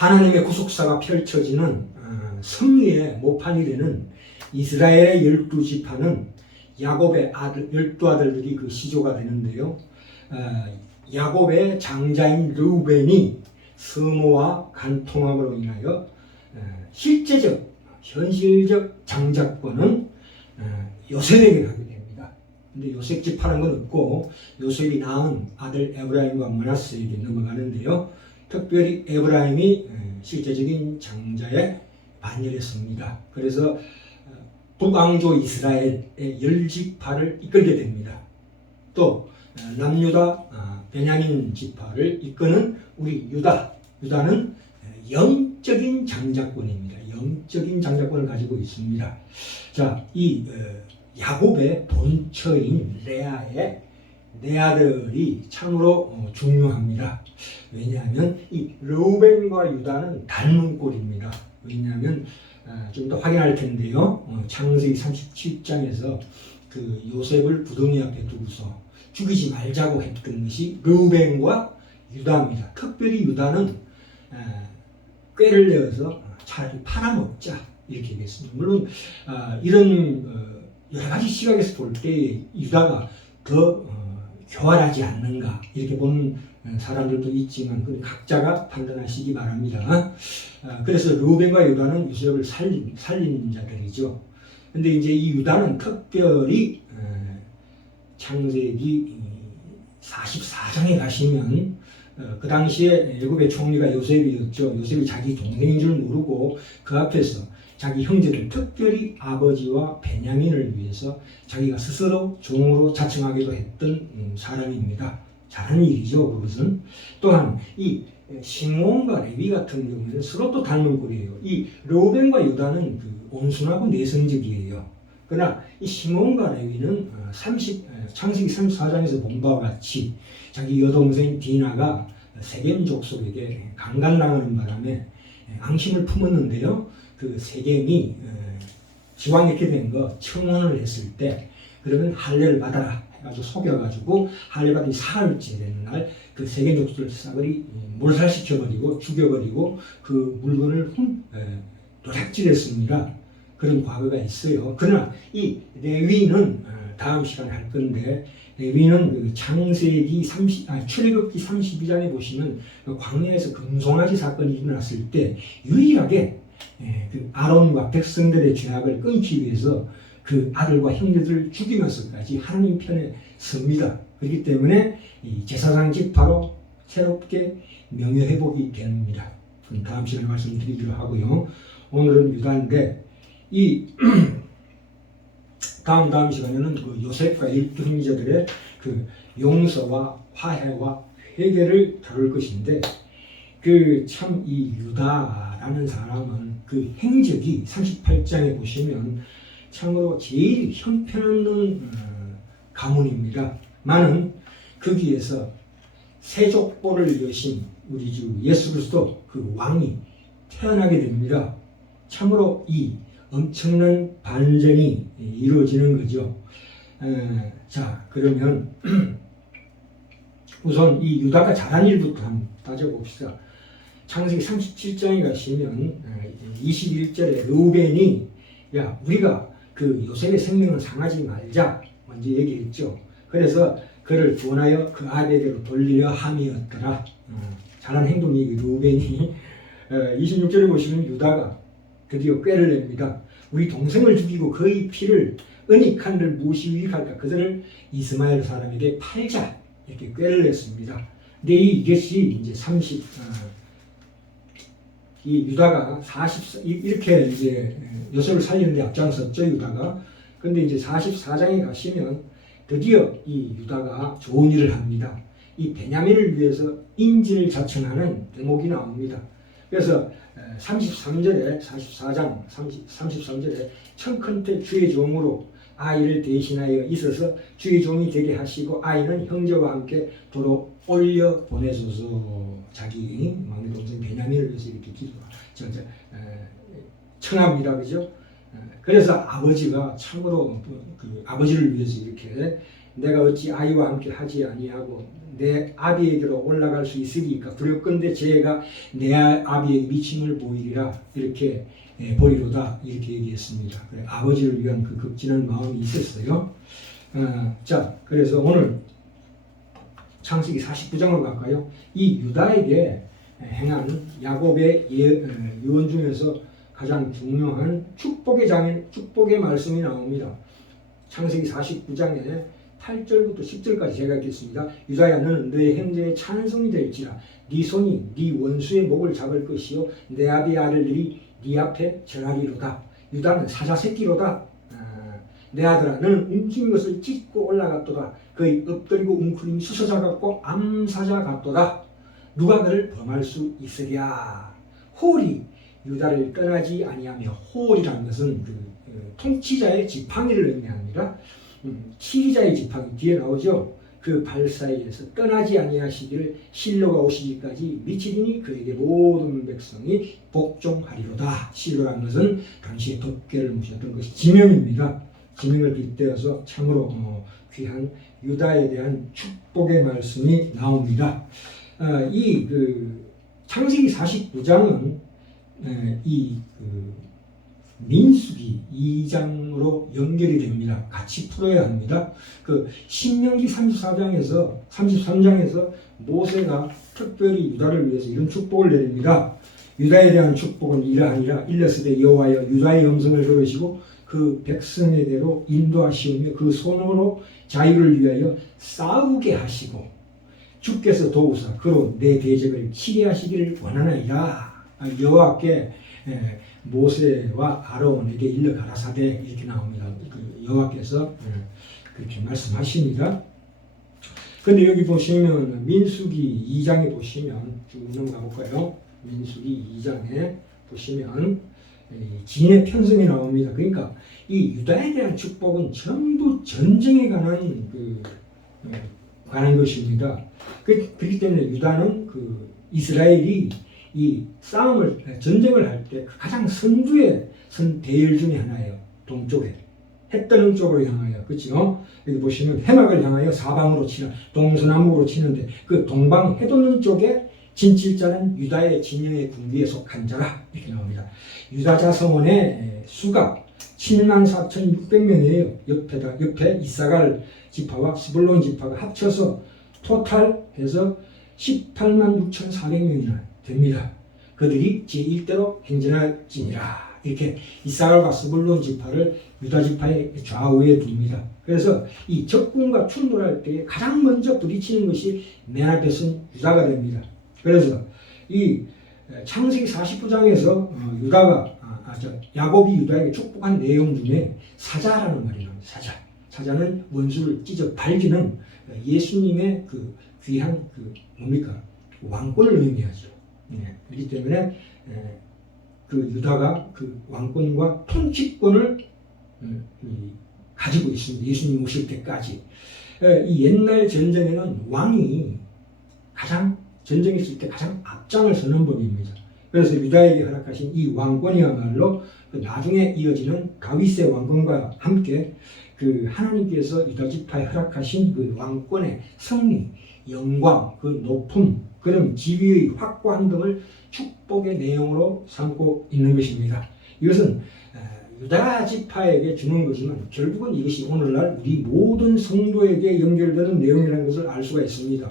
하나님의 구속사가 펼쳐지는 승리의 모판이 되는 이스라엘의 12지파는 야곱의 아들 12아들들이 그 시조가 되는데요. 야곱의 장자인 르우벤이 스모와 간통함으로 인하여 실제적 현실적 장자권은 요셉에게 가게 됩니다. 근데 요셉 지파라는 건 없고 요셉이 낳은 아들 에브라임과 므낫세에게 넘어가는데요. 특별히 에브라임이 실제적인 장자에 반열했습니다. 그래서 북왕조 이스라엘의 10지파를 이끌게 됩니다. 또 남유다 베냐민 지파를 이끄는 우리 유다는 영적인 장자권입니다. 영적인 장자권을 가지고 있습니다. 자, 이 야곱의 본처인 레아의 네 아들이 참으로 중요합니다. 왜냐하면 이 르우벤과 유다는 닮은 꼴입니다. 왜냐하면 좀 더 확인할 텐데요. 창세기 37장에서 그 요셉을 부둥이 앞에 두고서 죽이지 말자고 했던 것이 르우벤과 유다입니다. 특별히 유다는 꾀를 내어서 차라리 팔아먹자 이렇게 얘기했습니다. 물론 이런 여러 가지 시각에서 볼 때 유다가 더 교활하지 않는가 이렇게 보는 사람들도 있지만 각자가 판단하시기 바랍니다. 그래서 르우벤과 유다는 요셉을 살린 자들이죠. 근데 이제 이 유다는 특별히 창세기 44장에 가시면 그 당시에 애굽의 총리가 요셉이었죠. 요셉이 자기 동생인 줄 모르고 그 앞에서 자기 형제들, 특별히 아버지와 베냐민을 위해서 자기가 스스로 종으로 자청하기도 했던 사람입니다. 잘하는 일이죠, 그것은. 또한 이 시므온과 레위 같은 경우는 서로 또 닮은 꼴이에요. 이 르우벤과 유다는 그 온순하고 내성적이에요. 그러나 이 시므온과 레위는 창세기 34장에서 본 바와 같이 자기 여동생 디나가 세겜 족속에게 강간당하는 바람에 앙심을 품었는데요. 그 세겜이 지왕 이렇게 된 거 청혼을 했을 때 그러면 할례를 받아라 해가지고 속여가지고 할례 받은 사흘째 되는 날 그 세겜 족속을 싸그리 몰살시켜버리고 죽여버리고 그 물건을 도둑질했습니다. 그런 과거가 있어요. 그러나 이 레위는 다음 시간에 할 건데 레위는 그 창세기 출애굽기 32장에 보시면 그 광야에서 금송아지 사건이 일어났을 때 유일하게 그 아론과 백성들의 죄악을 끊기 위해서 그 아들과 형제들을 죽이면서까지 하나님 편에 섭니다. 그렇기 때문에 이 제사장 지파로 새롭게 명예회복이 됩니다. 다음 시간에 말씀드리기로 하고요. 오늘은 유다인데 이 다음 시간에는 그 요셉과 일두 형제들의 그 용서와 화해와 회개를 다룰 것인데 그 참 이 유다라는 사람은 그 행적이 38장에 보시면 참으로 제일 형편없는 가문입니다. 많은 거기에서 세족보를 여신 우리 주 예수 그리스도 그 왕이 태어나게 됩니다. 참으로 이 엄청난 반전이 이루어지는 거죠. 자, 그러면 우선 이 유다가 잘한 일부터 한번 따져봅시다. 창세기 37장에 가시면 21절에 르우벤이 야 우리가 그 요셉의 생명을 상하지 말자 먼저 얘기했죠. 그래서 그를 구원하여 그 아베에게로 돌리려 함이었더라. 잘한 행동이 르우벤이 26절에 보시면 유다가 드디어 꾀를 냅니다. 우리 동생을 죽이고 그의 피를 은닉한 들 무엇이 유익할까? 그들을 이스마엘 사람에게 팔자 이렇게 꾀를 냈습니다. 근데 이것이 이제 이 유다가 이렇게 이제 요셉을 살리는데 앞장섰죠, 유다가. 근데 이제 44장에 가시면 드디어 이 유다가 좋은 일을 합니다. 이 베냐민을 위해서 인질을 자청하는 대목이 나옵니다. 그래서 33절에 44장 33절에 청컨대 주의 종으로 아이를 대신하여 있어서 주의 종이 되게 하시고 아이는 형제와 함께 도로 올려 보내소서. 자기 막내 동생 베냐민을 위해서 이렇게 청합니다, 그죠? 그래서 아버지가 참으로 그 아버지를 위해서 이렇게 내가 어찌 아이와 함께 하지 아니하고 내 아비에게로 올라갈 수 있으리까 두렵건대 제가 내 아비에게 미침을 보이리라 이렇게 보리로다 이렇게 얘기했습니다. 아버지를 위한 그 극진한 마음이 있었어요. 자, 그래서 오늘 창세기 49장으로 갈까요? 이 유다에게 행한 야곱의 유언 중에서 가장 중요한 축복의 말씀이 나옵니다. 창세기 49장에 8절부터 10절까지 제가 읽겠습니다. 유다야 너는 너의 형제의 찬송이 될지라 네 손이 네 원수의 목을 잡을 것이요 내 아비 아들들이 네 앞에 절하리로다. 유다는 사자 새끼로다. 내 아들아 너는 움킨 것을 찢고 올라갔도다. 그의 엎드리고 웅크린 수서자 같고 암사자 같도다. 누가 그를 범할 수 있으랴. 홀이 유다를 떠나지 아니하며 홀이라는 것은 통치자의 지팡이를 의미합니다. 치리자의 지팡이 뒤에 나오죠. 그 발 사이에서 떠나지 아니하시기를 실로가 오시기까지 미치리니 그에게 모든 백성이 복종하리로다. 실로라는 것은 당시에 덮개를 무셨던 것이 지명입니다. 지명을 빗대어서 참으로 귀한 유다에 대한 축복의 말씀이 나옵니다. 이 창세기 49장은 민수기 2장으로 연결이 됩니다. 같이 풀어야 합니다. 신명기 33장에서 모세가 특별히 유다를 위해서 이런 축복을 내립니다. 유다에 대한 축복은 이러하니라. 일렀으되 여호와여 유다의 음성을 들으시고 그 백성에게로 인도하시오며 그 손으로 자유를 위하여 싸우게 하시고 주께서 도우사 그로 내 대적을 치게 하시기를 원하나이다. 여호와께 모세와 아론에게 일러 가라사대 이렇게 나옵니다. 여호와께서 그렇게 말씀하십니다. 근데 여기 보시면 민수기 2장에 보시면 쭉 넘어가 볼까요? 민수기 2장에 보시면 진의 편성이 나옵니다. 그러니까 이 유다에 대한 축복은 전부 전쟁에 관한 것입니다. 그렇기 때문에 유다는 이스라엘이 이 전쟁을 할 때 가장 선두에 선 대열 중에 하나예요. 동쪽에 해 뜨는 쪽으로 향하여, 그렇죠? 여기 보시면 해막을 향하여 사방으로 치는 동서남북으로 치는데 그 동방 해돋는 쪽에 진칠자는 유다의 진영의 군비에 속한 자라 이렇게 나옵니다. 유다 자손의 수가 74,600명이에요. 옆에 이사갈 지파와 스불론 지파가 합쳐서 토탈해서 186,400명이나 됩니다. 그들이 제1대로 행진할지니라. 이렇게 이사갈과 스불론 지파를 유다 지파의 좌우에 둡니다. 그래서 이 적군과 충돌할 때 가장 먼저 부딪히는 것이 맨 앞에 선 유다가 됩니다. 그래서 이 창세기 49장에서 야곱이 유다에게 축복한 내용 중에 사자라는 말이 나옵니다. 사자는 원수를 찢어 발기는 예수님의 귀한 왕권을 의미하죠. 그렇기 때문에 유다가 왕권과 통치권을 가지고 있습니다. 예수님 오실 때까지. 이 옛날 전쟁에는 왕이 전쟁했을 때 가장 앞장을 서는 법입니다. 그래서 유다에게 허락하신 이 왕권이야말로 나중에 이어지는 다윗의 왕권과 함께 하나님께서 유다 지파에 허락하신 왕권의 승리, 영광, 높음, 그런 지위의 확고한 등을 축복의 내용으로 삼고 있는 것입니다. 이것은 유다 지파에게 주는 거지만 결국은 이것이 오늘날 우리 모든 성도에게 연결되는 내용이라는 것을 알 수가 있습니다.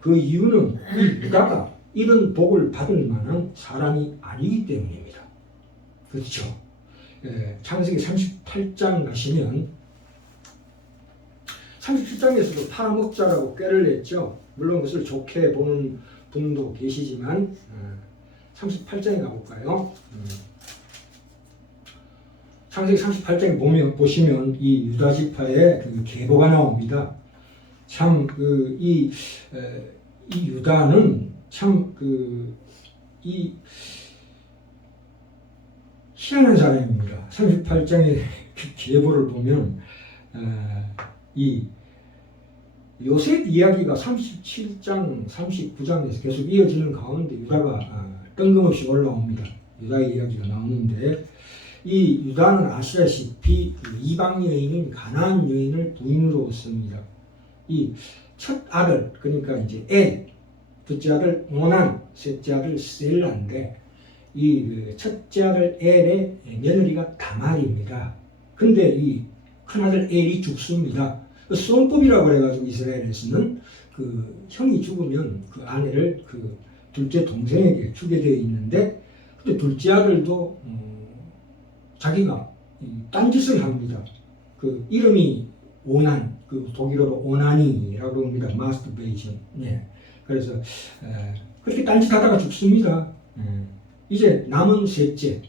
그 이유는 이 유다가 이런 복을 받을 만한 사람이 아니기 때문입니다. 그렇죠? 창세기 38장 가시면 37장에서도 팔아먹자라고 꾀를 냈죠. 물론 그것을 좋게 보는 분도 계시지만 38장에 가볼까요? 창세기 38장에 보시면 이 유다 지파의 계보가 나옵니다. 참 이 유다는 참 이 희한한 사람입니다. 38장의 계보를 보면 이 요셉 이야기가 37장, 39장에서 계속 이어지는 가운데 유다가 뜬금없이 올라옵니다. 유다의 이야기가 나오는데 이 유다는 아시다시피 이방 여인인 가나안 여인을 부인으로 씁니다. 이 첫 아들, 그러니까 이제 엘, 둘째 아들 오난, 셋째 아들 셀라인데 이 첫째 아들 엘의 며느리가 다말입니다. 근데 이 큰아들 엘이 죽습니다. 수원법이라고 그래가지고 이스라엘에서는 그 형이 죽으면 그 아내를 그 둘째 동생에게 주게 되어 있는데, 근데 둘째 아들도 자기가 딴짓을 합니다. 그 이름이 오난, 그 독일어로 오나니라고 합니다. 마스터베이션. 예. 그래서 그렇게 딴짓하다가 죽습니다. 이제 남은 셋째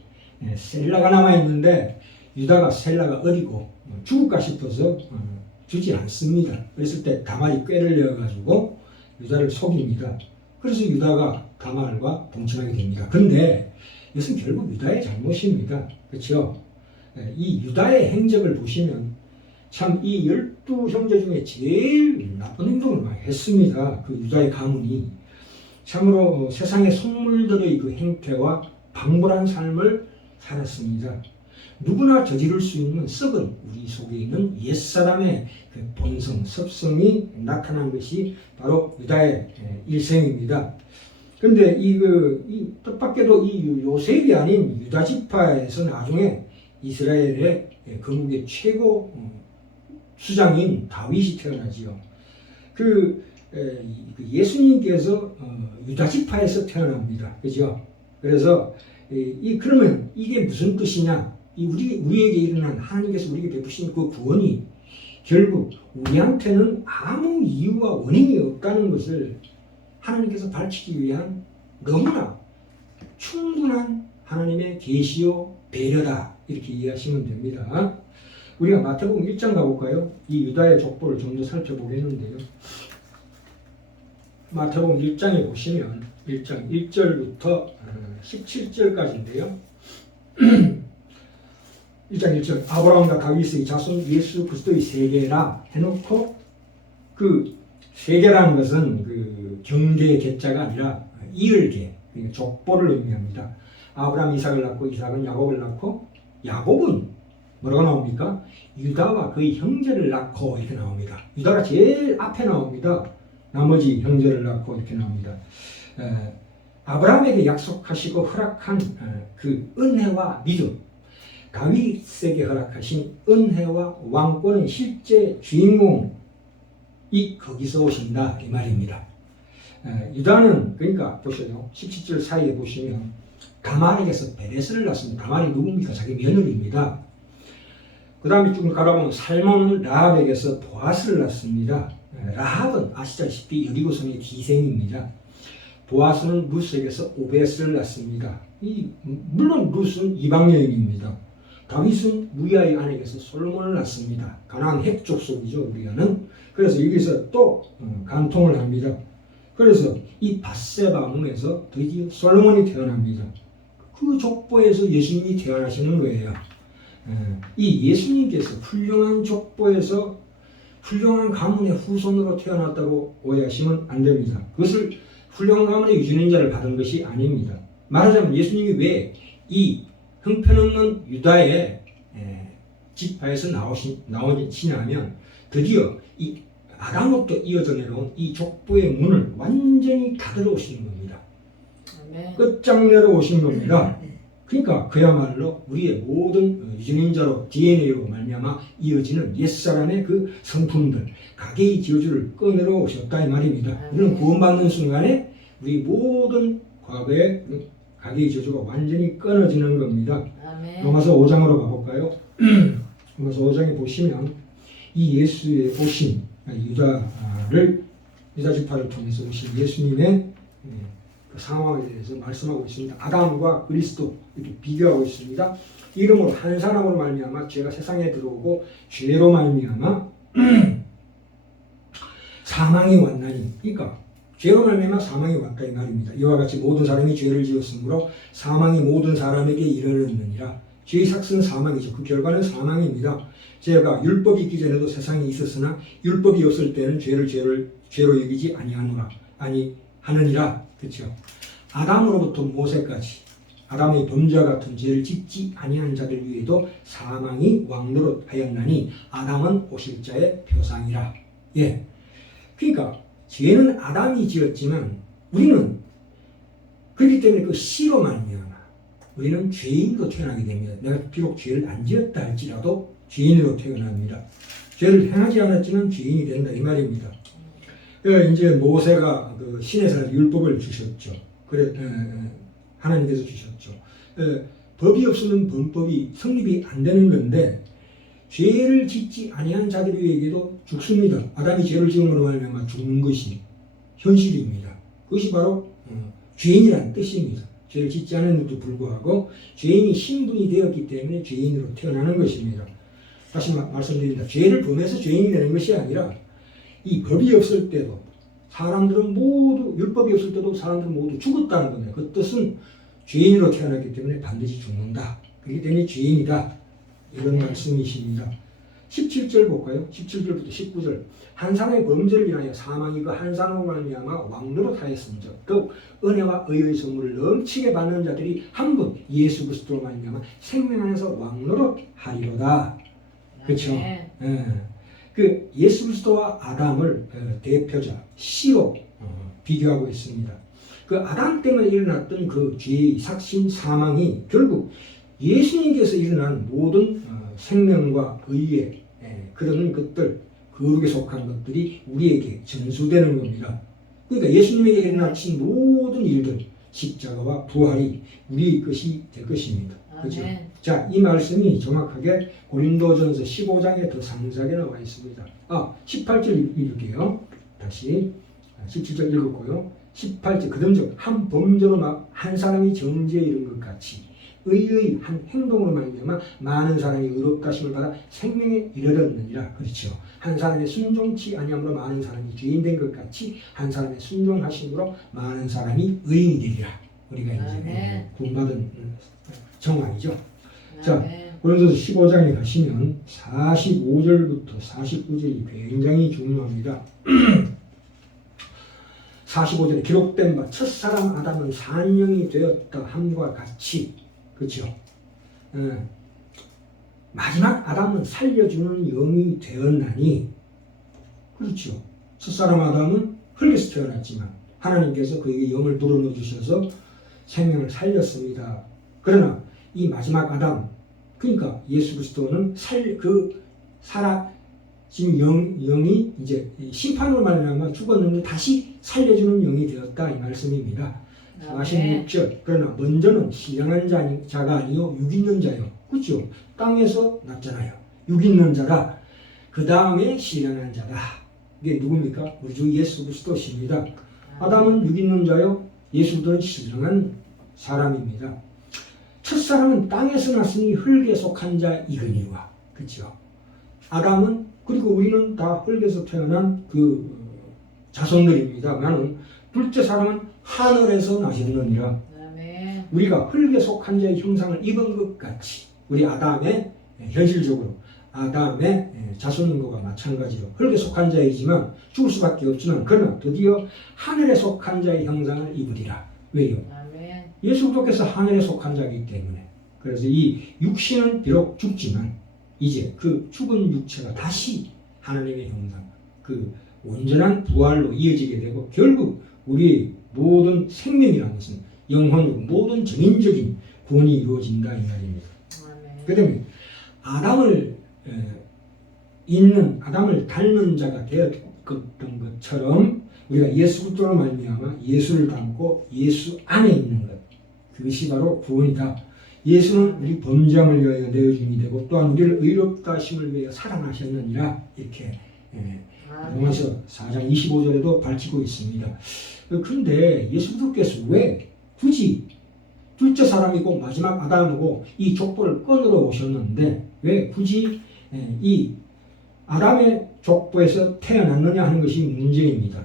셀라가 남아 있는데 유다가 셀라가 어리고 죽을까 싶어서 주지 않습니다. 그랬을 때 다말이 꾀를 내어가지고 유다를 속입니다. 그래서 유다가 다말과 동침하게 됩니다. 근데 이것은 결국 유다의 잘못입니다. 그렇죠? 이 유다의 행적을 보시면 참 이 12형제 중에 제일 나쁜 행동을 많이 했습니다. 그 유다의 가문이 참으로 세상의 속물들의 그 행태와 방불한 삶을 살았습니다. 누구나 저지를 수 있는 썩은 우리 속에 있는 옛사람의 그 본성, 습성이 나타난 것이 바로 유다의 일생입니다. 근데 이 뜻밖에도 이 요셉이 아닌 유다 지파에서 나중에 이스라엘의 건국의 최고 수장인 다윗이 태어나지요. 예수님께서 유다 지파에서 태어납니다. 그죠? 그래서 그러면 이게 무슨 뜻이냐? 우리에게 일어난 하나님께서 우리에게 베푸신 그 구원이 결국 우리한테는 아무 이유와 원인이 없다는 것을 하나님께서 밝히기 위한 너무나 충분한 하나님의 계시요 배려다, 이렇게 이해하시면 됩니다. 우리가 마태복음 1장 가볼까요? 이 유다의 족보를 좀 더 살펴보겠는데요. 마태복음 1장에 보시면 1장 1절부터 17절까지인데요. 1장 1절 아브라함과 다윗의 자손 예수 그리스도의 세계라 해놓고, 그 세계라는 것은 그 경계의 계자가 아니라 이을계, 그러니까 족보를 의미합니다. 아브라함 이삭을 낳고 이삭은 야곱을 낳고 야곱은 뭐라고 나옵니까? 유다와 그의 형제를 낳고 이렇게 나옵니다. 유다가 제일 앞에 나옵니다. 나머지 형제를 낳고 이렇게 나옵니다. 아브라함에게 약속하시고 허락한 그 은혜와 믿음, 다윗에게 허락하신 은혜와 왕권의 실제 주인공이 거기서 오신다, 이 말입니다. 유다는 그러니까 보셔요. 17절 사이에 보시면 다말에게서 베레스를 낳습니다. 다말이 누굽니까? 자기 며느리입니다. 그 다음에 쭉 가라보면 살몬은 라합에게서 보아스를 낳습니다. 라합은 아시다시피 여리고성의 기생입니다. 보아스는 루스에게서 오베스를 낳습니다. 물론 루스는 이방 여인입니다. 다윗은 우리아의 아내에게서 솔로몬을 낳습니다. 가나안 헷 족속이죠, 우리아는. 그래서 여기서 또 간통을 합니다. 그래서 이 밧세바 몸에서 드디어 솔로몬이 태어납니다. 그 족보에서 예수님이 태어나시는 거예요. 이 예수님께서 훌륭한 족보에서 훌륭한 가문의 후손으로 태어났다고 오해하시면 안 됩니다. 그것을 훌륭한 가문의 유전인자를 받은 것이 아닙니다. 말하자면 예수님이 왜 이 형편없는 유다의 지파에서 나오시냐면 드디어 이 아담으로부터 이어져 내려온 이 족보의 문을 완전히 닫으러 오시는 겁니다. 아멘. 끝장내러 오신 겁니다. 그러니까 그야말로 우리의 모든 유전인자로 DNA로 말미암아 이어지는 옛사람의 그 성품들, 가계의 저주를 꺼내러 오셨다, 이 말입니다. 우리는 구원받는 순간에 우리 모든 과거의 가계의 저주가 완전히 끊어지는 겁니다. 아멘. 로마서 5장으로 가볼까요? 로마서 5장에 보시면 이 예수의 오심, 유다 지파를 통해서 오신 예수님의 그 상황에 대해서 말씀하고 있습니다. 아담과 그리스도 이렇게 비교하고 있습니다. 이름으로 한 사람으로 말미암아 죄가 세상에 들어오고 죄로 말미암아 사망이 왔나니, 그러니까 죄로 말미암아 사망이 왔다, 이 말입니다. 이와 같이 모든 사람이 죄를 지었으므로 사망이 모든 사람에게 이르렀느니라. 죄의 삭스는 사망이죠. 그 결과는 사망입니다. 죄가 율법이 있기 전에도 세상에 있었으나 율법이 없을 때는 죄로 여기지 아니하느니라. 그렇죠. 아담으로부터 모세까지 아담의 범죄와 같은 죄를 짓지 아니한 자들 위에도 사망이 왕노릇하였나니 아담은 오실자의 표상이라. 예, 그러니까 죄는 아담이 지었지만 우리는 그렇기 때문에 그 씨로 말미암아 우리는 죄인으로 태어나게 됩니다. 내가 비록 죄를 안 지었다 할지라도 죄인으로 태어납니다. 죄를 행하지 않았지만 죄인이 된다 이 말입니다. 이제 모세가 그 시내산 율법을 주셨죠. 그래 하나님께서 주셨죠. 법이 없으면 범법이 성립이 안 되는 건데 죄를 짓지 아니한 자들에게도 죽습니다. 아담이 죄를 지음으로 말미암아 죽는 것이 현실입니다. 그것이 바로 죄인이라는 뜻입니다. 죄를 짓지 않았는데도 불구하고 죄인이 신분이 되었기 때문에 죄인으로 태어나는 것입니다. 다시 말씀드립니다. 죄를 범해서 죄인이 되는 것이 아니라 이 법이 없을 때도 사람들은 모두 율법이 없을 때도 사람들은 모두 죽었다는 거예요. 그 뜻은 죄인으로 태어났기 때문에 반드시 죽는다. 그렇기 때문에 죄인이다. 이런 말씀이십니다. 17절 볼까요? 17절부터 19절. 한 사람의 범죄를 인하여 사망이 그 한 사람으로 말미암아 왕노릇하였음즉 더욱 은혜와 의의 선물을 넘치게 받는 자들이 한 분 예수 그리스도로 말미암아 생명 안에서 왕노릇하리로다. 그렇죠? 그 예수 그리스도와 아담을 대표자 씨로 비교하고 있습니다. 그 아담 때문에 일어났던 그 죄의 삭신 사망이 결국 예수님께서 일어난 모든 생명과 의의 그런 것들, 거룩에 속한 것들이 우리에게 전수되는 겁니다. 그러니까 예수님에게 일어나신 모든 일들, 십자가와 부활이 우리의 것이 될 것입니다. 그렇죠? 자, 이 말씀이 정확하게 고린도전서 15장에 더 상세하게 나와 있습니다. 18절 읽을게요. 다시 17절 읽었고요. 18절 그런즉 한 범죄로 한 사람이 정죄에 이른 것 같이 의의 한 행동으로 말미암아 많은 사람이 의롭다심을 받아 생명에 이르렀느니라. 그렇죠. 한 사람의 순종치 아니함으로 많은 사람이 죄인 된 것 같이 한 사람의 순종하심으로 많은 사람이 의인이 되리라. 우리가 이제 구원받은 정황이죠. 자, 고린도서 15장에 가시면 45절부터 49절이 굉장히 중요합니다. 45절에 기록된 바 첫사람 아담은 산령이 되었다 함과 같이, 그렇죠? 마지막 아담은 살려주는 영이 되었나니, 그렇죠? 첫사람 아담은 흙에서 태어났지만 하나님께서 그에게 영을 불어넣어 주셔서 생명을 살렸습니다. 그러나 이 마지막 아담, 그러니까 예수 그리스도는 살아진 영이 이제 심판으로 말미암아 죽었는데 다시 살려주는 영이 되었다 이 말씀입니다. 46절 그러나 먼저는 신령한 자가 아니요 육 있는 자요. 그렇죠? 땅에서 났잖아요. 육 있는 자라. 그 다음에 신령한 자다. 이게 누굽니까? 우리 주 예수 그리스도십니다. 아담은 육 있는 자요. 예수들은 신령한 사람입니다. 첫사람은 땅에서 났으니 흙에 속한 자이거니와. 그렇죠? 아담은 그리고 우리는 다 흙에서 태어난 그 자손들입니다만은 둘째 사람은 하늘에서 나셨느니라. 우리가 흙에 속한 자의 형상을 입은 것 같이 우리 아담의 현실적으로 아담의 자손인 것과 마찬가지로 흙에 속한 자이지만 죽을 수밖에 없지만 그러나 드디어 하늘에 속한 자의 형상을 입으리라. 왜요? 예수 그리스도께서 하늘에 속한 자이기 때문에. 그래서 이 육신은 비록 죽지만 이제 그 죽은 육체가 다시 하나님의 형상, 그 온전한 부활로 이어지게 되고 결국 우리의 모든 생명이라는 것은 영혼으로 모든 정인적인 구원이 이루어진다 이 말입니다. 그 때문에 아담을 닮은 자가 되었던 것처럼 우리가 예수 그리스도로 말미암아 예수를 닮고 예수 안에 있는 것, 그것이 바로 구원이다. 예수는 우리 범죄함을 위하여 내어줌이 되고 또한 우리를 의롭다 하심을 위하여 살아나셨느니라. 이렇게 로마서 4장 25절에도 밝히고 있습니다. 그런데 예수 그리스도께서 왜 굳이 둘째 사람이고 마지막 아담이고 이 족보를 끊으러 오셨는데 왜 굳이 이 아담의 족보에서 태어났느냐 하는 것이 문제입니다.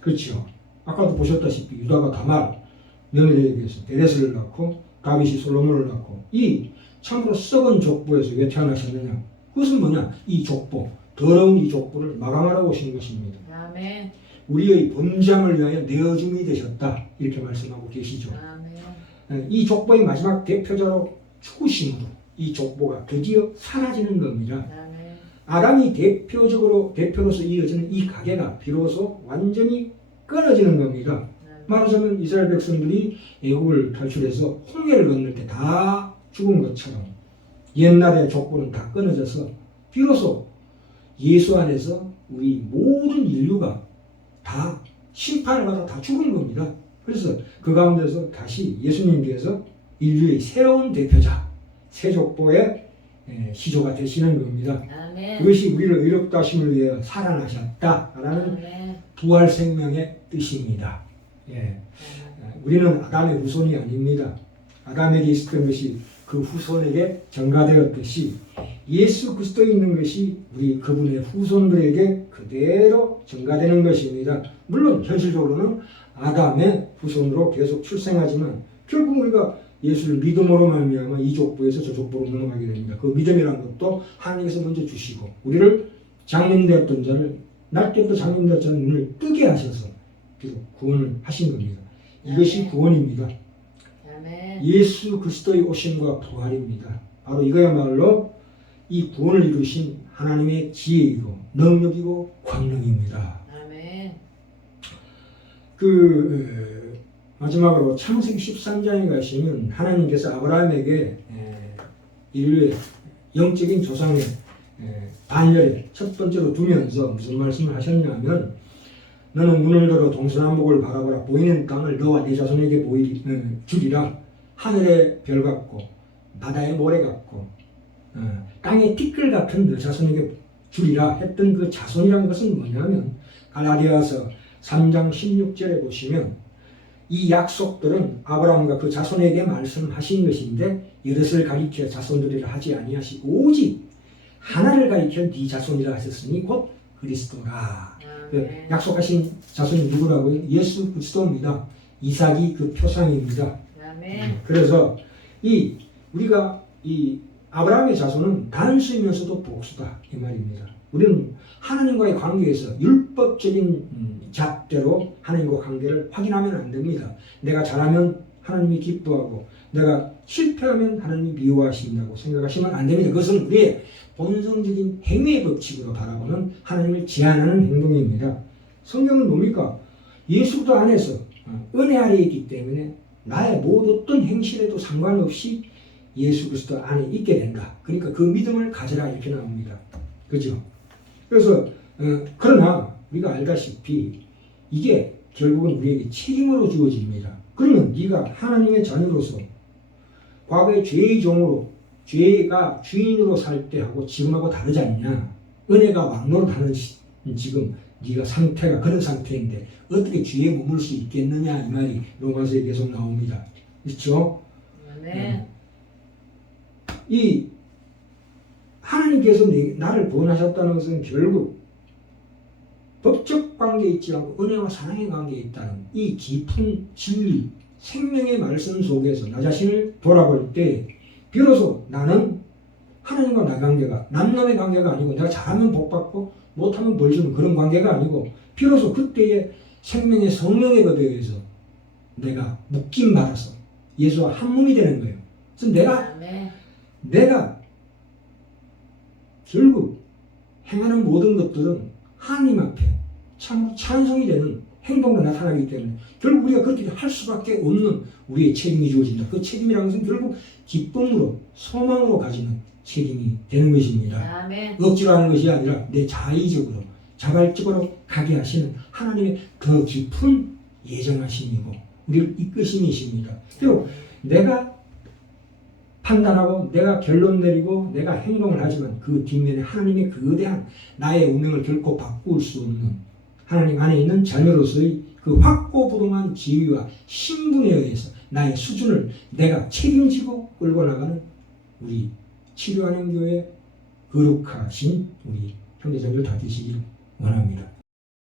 그렇죠? 아까도 보셨다시피 유다가 다말 며느리에게서 베레스를 낳고 다윗이 솔로몬을 낳고 이 참으로 썩은 족보에서 왜 태어나셨느냐? 그것은 뭐냐? 이 족보, 더러운 이 족보를 마감하러 오신 것입니다. 아멘. 우리의 범죄함을 위하여 내어줌이 되셨다. 이렇게 말씀하고 계시죠. 아멘. 이 족보의 마지막 대표자로 죽으심으로 이 족보가 드디어 사라지는 겁니다. 아담이 대표로서 이어지는 이 가계가 비로소 완전히 끊어지는 겁니다. 말하자면 이스라엘 백성들이 애국을 탈출해서 홍해를 건널 때 다 죽은 것처럼 옛날의 족보는 다 끊어져서 비로소 예수 안에서 우리 모든 인류가 다 심판을 받아 다 죽은 겁니다. 그래서 그 가운데서 다시 예수님께서 인류의 새로운 대표자, 새 족보의 시조가 되시는 겁니다. 아멘. 그것이 우리를 의롭다 하심을 위해 살아나셨다라는 아멘. 부활 생명의 뜻입니다. 예. 우리는 아담의 후손이 아닙니다. 아담에게 있었던 것이 그 후손에게 전가되었듯이 예수 그리스도에 있는 것이 우리 그분의 후손들에게 그대로 전가되는 것입니다. 물론 현실적으로는 아담의 후손으로 계속 출생하지만 결국 우리가 예수를 믿음으로 말미암아 이 족보에서 저 족보로 넘어가게 됩니다. 그 믿음이라는 것도 하나님께서 먼저 주시고 우리를 장님되었던 자를 날 때부터 장님되었던 자는 눈을 뜨게 하셔서 비록 구원을 하신 겁니다. 이것이 구원입니다. 예수 그리스도의 오심과 부활입니다. 바로 이거야말로 이 구원을 이루신 하나님의 지혜이고 능력이고 권능입니다. 마지막으로 창세기 13장에 가시면 하나님께서 아브라함에게 인류의 영적인 조상의 반열에 첫 번째로 두면서 무슨 말씀을 하셨냐면 너는 눈을 들어 동서남북을 바라보라. 보이는 땅을 너와 네 자손에게 주리라. 하늘의 별 같고 바다의 모래 같고 땅의 티끌 같은 너 자손에게 주리라 했던 그 자손이라는 것은 뭐냐면 갈라디아서 3장 16절에 보시면 이 약속들은 아브라함과 그 자손에게 말씀하신 것인데 여럿을 가리켜 자손들이라 하지 아니하시고 오직 하나를 가리켜 네 자손이라 하셨으니 곧 그리스도라. 약속하신 자손이 누구라고요? 예수 그리스도입니다. 이삭이 그 표상입니다. 그래서 우리가 이 아브라함의 자손은 단수이면서도 복수다 이 말입니다. 우리는 하나님과의 관계에서 율법적인 잣대로 하나님과 관계를 확인하면 안 됩니다. 내가 잘하면 하나님이 기뻐하고 내가 실패하면 하나님이 미워하신다고 생각하시면 안 됩니다. 그것은 우리의 본성적인 행위의 법칙으로 바라보는 하나님을 제한하는 행동입니다. 성경은 뭡니까? 예수 그리스도 안에서 은혜 아래에 있기 때문에 나의 모든 어떤 행실에도 상관없이 예수 그리스도 안에 있게 된다. 그러니까 그 믿음을 가져라 이렇게 나옵니다. 그죠? 그래서 그러나 우리가 알다시피 이게 결국은 우리에게 책임으로 주어집니다. 그러면 네가 하나님의 자녀로서 과거의 죄의 종으로 죄가 주인으로 살 때하고 지금하고 다르지 않냐? 은혜가 왕노릇하는 지금 네가 상태가 그런 상태인데 어떻게 죄에 머물 수 있겠느냐 이 말이 로마서에 계속 나옵니다. 그렇죠? 네. 이 하나님께서 나를 구원하셨다는 것은 결국 법적 관계에 있지 않고 은혜와 사랑의 관계에 있다는 이 깊은 진리, 생명의 말씀 속에서 나 자신을 돌아볼 때 비로소 나는 하나님과 나 관계가 남남의 관계가 아니고 내가 잘하면 복받고 못하면 벌 주는 그런 관계가 아니고 비로소 그때의 생명의 성령의 법에 의해서 내가 묶임 받아서 예수와 한 몸이 되는 거예요. 그래서 내가 결국 행하는 모든 것들은 하나님 앞에 참 찬송이 되는 행동으로 나타나기 때문에 결국 우리가 그렇게 할 수밖에 없는 우리의 책임이 주어진다. 그 책임이라는 것은 결국 기쁨으로 소망으로 가지는 책임이 되는 것입니다. 억지로 하는 것이 아니라 내 자의적으로 자발적으로 가게 하시는 하나님의 더 깊은 예정하심이고 우리를 이끄심이십니다. 그리고 내가 판단하고 내가 결론 내리고 내가 행동을 하지만 그 뒷면에 하나님의 거대한 나의 운명을 결코 바꿀 수 없는 하나님 안에 있는 자녀로서의 그 확고부동한 지위와 신분에 의해서 나의 수준을 내가 책임지고 끌고 나가는 우리 치료하는 교회 거룩하신 우리 형제자매들 다 되시길 원합니다.